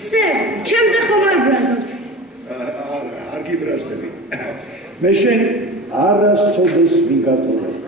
სერ, ჩემზე ხომ არ ბრაზობთ? არ გიბრაზდები. მე შენ არასოდეს ვიგატოვებ.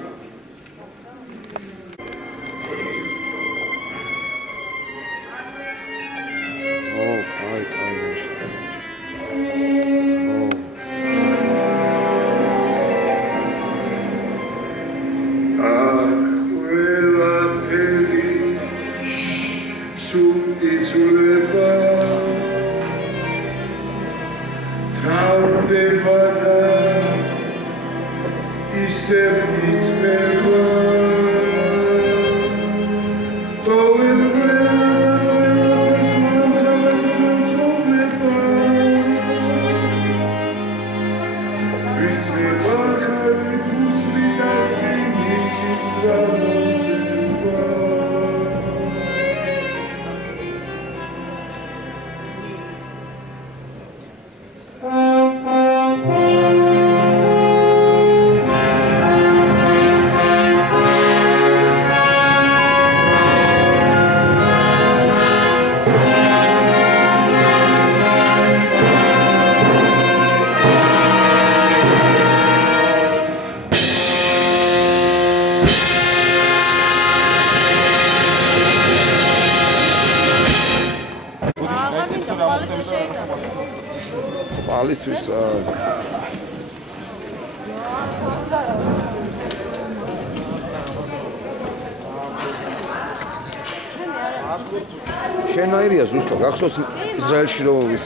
შენაირია ზუსტად გახსოვს ისრაელში რომ ის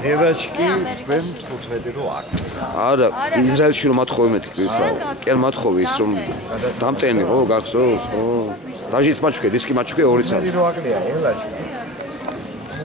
ზევაჩკი ვენ 15 რო აქ არა ისრაელში რომ მათხოვე კი არ მათხოვე ის რომ დამტენი ხო გახსოვს ხო დაჟიც მაჩვქე დისკი მაჩვქე 2 წელი რო აკლია ელაჩკი